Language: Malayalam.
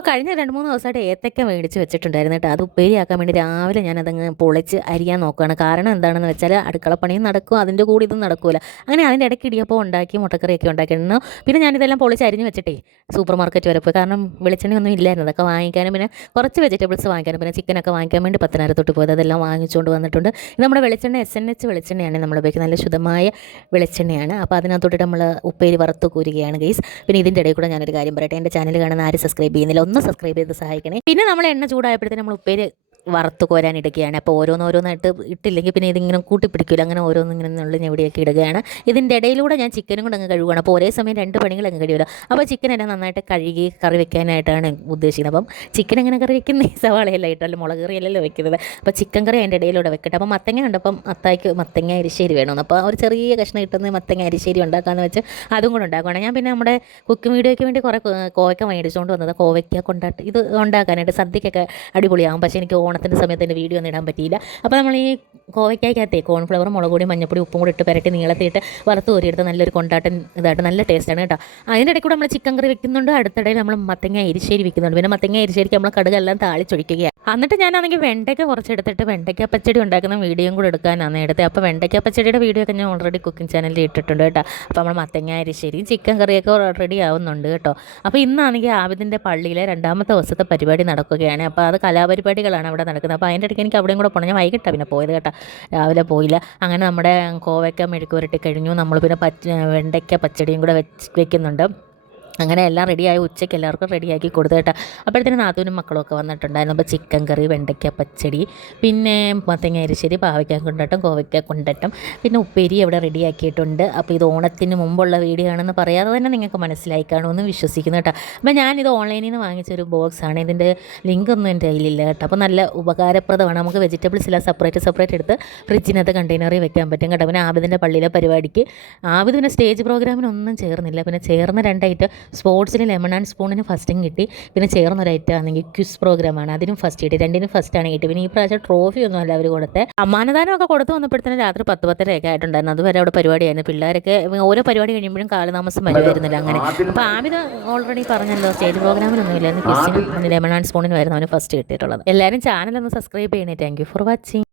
കഴിഞ്ഞ 2-3 ദിവസമായിട്ട് ഏത്തക്ക മേടിച്ച് വെച്ചിട്ടുണ്ടായിരുന്നു കേട്ടോ. അത് ഉപ്പേരിയാക്കാൻ വേണ്ടി രാവിലെ ഞാനതങ്ങ് പൊളിച്ച് അരിയാൻ നോക്കുകയാണ്. കാരണം എന്താണെന്ന് വെച്ചാൽ അടുക്കളപ്പണിയും നടക്കും, അതിൻ്റെ കൂടെ ഇതും നടക്കില്ല. അങ്ങനെ അതിൻ്റെ ഇടയ്ക്ക് ഇടിയപ്പം ഉണ്ടാക്കി മുട്ടക്കറിയൊക്കെ ഉണ്ടാക്കിയിരുന്നു. പിന്നെ ഞാനിതെല്ലാം പൊളിച്ച് അരിഞ്ഞ് വെച്ചിട്ടേ സൂപ്പർ മാർക്കറ്റ് വരെ പോയി. കാരണം വെളിച്ചെണ്ണയൊന്നും ഇല്ലായിരുന്നു. അതൊക്കെ വാങ്ങിക്കാനും പിന്നെ കുറച്ച് വെജിറ്റബിൾസ് വാങ്ങിക്കാനും പിന്നെ ചിക്കനൊക്കെ വാങ്ങിക്കാൻ വേണ്ടി പത്തനാപുരത്തോട്ട് പോയത്. അതെല്ലാം വാങ്ങിച്ചുകൊണ്ട് വന്നിട്ടുണ്ട്. ഇത് നമ്മുടെ വെളിച്ചെണ്ണ SNH വെളിച്ചെണ്ണയാണ് നമ്മൾ ഉപയോഗിക്കുന്നത്. നല്ല ശുദ്ധമായ വെളിച്ചെണ്ണയാണ്. അപ്പോൾ അതിനകത്തോട്ട് നമ്മൾ ഉപ്പേരി വറുത്ത് കോരുകയാണ് ഗൈസ്. പിന്നെ ഇതിൻ്റെ ഇടയിൽ കൂടെ ഞാനൊരു കാര്യം പറയട്ടെ, എൻ്റെ ചാനൽ കാണുന്ന ആരും സബ്സ്ക്രൈബ് ചെയ്യുന്നില്ല, ഒന്ന് സബ്സ്ക്രൈബ് ചെയ്ത് സഹായിക്കണേ. പിന്നെ നമ്മൾ എണ്ണ ചൂടായപ്പോഴത്തേന് നമ്മൾ ഉപ്പേരി വറുത്ത് കോരാനിടുകയാണ്. അപ്പോൾ ഓരോന്നോരോന്നായിട്ട് ഇട്ടില്ലെങ്കിൽ പിന്നെ ഇതിങ്ങനെ കൂട്ടിപ്പിടിക്കില്ല. അങ്ങനെ ഓരോന്നിങ്ങനെ നുള്ളി ഞെവിടെയൊക്കെ ഇടുകയാണ്. ഇതിൻ്റെ ഇടയിലൂടെ ഞാൻ ചിക്കനും കൂടെ അങ്ങ് കഴുകുകയാണ്. അപ്പോൾ ഒരേ സമയം 2 പണികൾ അങ്ങ് കഴിയുമല്ലോ. അപ്പോൾ ചിക്കൻ എല്ലാം നന്നായിട്ട് കഴുകി കറി വെക്കാനായിട്ടാണ് ഉദ്ദേശിക്കുന്നത്. അപ്പം ചിക്കൻ എങ്ങനെ കറി വെക്കുന്നത്? സവാളയെല്ലാം ഇട്ടല്ലോ, മുളക് കറിയല്ലല്ലോ വെക്കുന്നത്. അപ്പോൾ ചിക്കൻ കറി അതിൻ്റെ ഇടയിലൂടെ വെക്കട്ടെ. അപ്പോൾ മത്തങ്ങ ഉണ്ടപ്പം അത്തായിക്ക് മത്തങ്ങ അരിശ്ശേരി വേണമെന്ന്. അപ്പോൾ ഒരു ചെറിയ കഷ്ണം ഇട്ടുന്ന മത്തങ്ങ അരിശ്ശേരി ഉണ്ടാക്കാമെന്ന് വെച്ച് അതും കൂടെ ഉണ്ടാക്കുകയാണ്. ഞാൻ പിന്നെ നമ്മുടെ കുക്കിംഗ് വീഡിയോയ്ക്ക് വേണ്ടി കുറേ കോവയ്ക്ക മേടിച്ചുകൊണ്ട് വന്നത്. കോവയ്ക്ക കൊണ്ടാട്ട് ഇത് ഉണ്ടാക്കാനായിട്ട് സദ്യക്കൊക്കെ അടിപൊളിയാകും. പക്ഷേ എനിക്ക് ഓണത്തിൻ്റെ സമയത്ത് എൻ്റെ വീഡിയോ ഒന്നും ഇടാൻ പറ്റിയില്ല. അപ്പോൾ നമ്മൾ ഈ കോവയ്ക്കകത്തെ കോൺഫ്ലവർ, മുളക് പൊടി, മഞ്ഞപ്പൊടി, ഉപ്പും കൂടി ഇട്ട് പുരട്ടി നീളത്തിയിട്ട് വറുത്ത് കോരിയെടുത്ത് നല്ലൊരു കൊണ്ടാട്ടൻ ഇതായിട്ട് നല്ല ടേസ്റ്റാണ് കേട്ടോ. അതിൻ്റെ ഇടയ്ക്ക് കൂടെ നമ്മൾ ചിക്കൻ കറി വെക്കുന്നുണ്ട്, അടുത്തിടയിൽ നമ്മൾ മത്തങ്ങ എരിശ്ശേരി വെക്കുന്നുണ്ട്. പിന്നെ മത്തങ്ങ എരിശ്ശേരിക്ക് നമ്മൾ കടുകെല്ലാം താളിച്ചൊഴിക്കുകയാണ്. എന്നിട്ട് ഞാനാണെങ്കിൽ വെണ്ടയ്ക്ക കുറച്ചെടുത്തിട്ട് വെണ്ടയ്ക്ക പച്ചടി ഉണ്ടാക്കുന്ന വീഡിയോയും കൂടെ എടുക്കാനാണ് എടുത്തത്. അപ്പോൾ വെണ്ടയ്ക്ക പച്ചടിയുടെ വീഡിയോ ഒക്കെ ഞാൻ ഓൾറെഡി കുക്കിംഗ് ചാനലിൽ ഇട്ടിട്ടുണ്ട് കേട്ടോ. അപ്പോൾ നമ്മൾ മത്തങ്ങ എരിശ്ശേരിയും ചിക്കൻ കറിയൊക്കെ റെഡി ആവുന്നുണ്ട് കേട്ടോ. അപ്പോൾ ഇന്നാണെങ്കിൽ ആബിദിൻ്റെ പള്ളിയിലെ 2ാമത്തെ ദിവസത്തെ പരിപാടി നടക്കുകയാണ്. അപ്പോൾ അത് കലാപരിപാടികളാണ് അവിടെ നടക്കുന്നത്. അപ്പോൾ അതിൻ്റെ ഇടയ്ക്ക് എനിക്ക് അവിടെയും കൂടെ പോകണം. ഞാൻ വൈകിട്ടാണ് പിന്നെ പോയത് കേട്ടോ, രാവിലെ പോയില്ല. അങ്ങനെ നമ്മുടെ കോവയ്ക്ക മെഴുക്ക് പുരട്ടി കഴിഞ്ഞു. നമ്മൾ പിന്നെ വെണ്ടയ്ക്ക പച്ചടിയും കൂടെ വെക്കുന്നുണ്ട്. അങ്ങനെ എല്ലാം റെഡിയായി. ഉച്ചയ്ക്ക് എല്ലാവർക്കും റെഡിയാക്കി കൊടുത്തു കേട്ടോ. അപ്പോഴത്തേനും നാത്തൂനും മക്കളൊക്കെ വന്നിട്ടുണ്ടായിരുന്നു. അപ്പോൾ ചിക്കൻ കറി, വെണ്ടയ്ക്ക പച്ചടി, പിന്നെ മത്തങ്ങ അരിശ്ശേരി, പാവയ്ക്ക കൊണ്ടട്ടം, കോവയ്ക്ക കൊണ്ടട്ടം, പിന്നെ ഉപ്പേരി ഇവിടെ റെഡിയാക്കിയിട്ടുണ്ട്. അപ്പോൾ ഇത് ഓണത്തിന് മുമ്പുള്ള വീഡിയോ ആണെന്ന് പറയാതെ തന്നെ നിങ്ങൾക്ക് മനസ്സിലായി കാണുമെന്ന് വിശ്വസിക്കുന്നു കേട്ടോ. അപ്പോൾ ഞാനിത് ഓൺലൈനിൽ നിന്ന് വാങ്ങിച്ചൊരു ബോക്സാണ്. ഇതിൻ്റെ ലിങ്കൊന്നും എൻ്റെ കയ്യിലില്ല കേട്ടോ. അപ്പോൾ നല്ല ഉപകാരപ്രദമാണ്. നമുക്ക് വെജിറ്റബിൾസ് എല്ലാം സെപ്പറേറ്റ് എടുത്ത് ഫ്രിഡ്ജിനകത്ത് കണ്ടെയ്നറിൽ വെക്കാൻ പറ്റും കേട്ടോ. പിന്നെ ആബിദിൻ്റെ പള്ളിയിലെ പരിപാടിക്ക് ആബിദ് പിന്നെ സ്റ്റേജ് പ്രോഗ്രാമിനൊന്നും ചേർന്നില്ല. പിന്നെ ചേർന്ന 2 ഐറ്റം സ്പോർട്സിൽ ലെമൺ ആൻഡ് സ്പൂണിന് ഫസ്റ്റും കിട്ടി. പിന്നെ ചേർന്നൊരു ഐറ്റം ആണെങ്കിൽ ക്വിസ് പ്രോഗ്രാമാണ്, അതിനും ഫസ്റ്റ് കിട്ടി. 2നും ഫസ്റ്റാണ് കിട്ടി. പിന്നെ ഈ പ്രാവശ്യം ട്രോഫിയൊന്നും അല്ല അവർ കൊടുത്തത്. സമ്മാനദാനമൊക്കെ കൊടുത്തു വന്നപ്പോഴത്തേനും രാത്രി 10-10:30 ആയിട്ടുണ്ടായിരുന്നു. അതുവരെ അവിടെ പരിപാടിയായിരുന്നു. പിള്ളേരൊക്കെ ഓരോ പരിപാടി കഴിയുമ്പോഴും കാലതാമസം വരുമായിരുന്നില്ല. അങ്ങനെ അപ്പോൾ ആമിത ഓൾറെഡി പറഞ്ഞല്ലോ, സ്റ്റേജ് പ്രോഗ്രാമിനൊന്നും ഇല്ലായിരുന്നു, ക്വിസിനും ലെമൺ ആൻഡ് സ്പൂണിനും ആയിരുന്നു അവന് ഫസ്റ്റ് കിട്ടിയിട്ടുള്ളത്. എല്ലാവരും ചാനലൊന്ന് സബ്സ്ക്രൈബ് ചെയ്യണേ. Thank you for watching.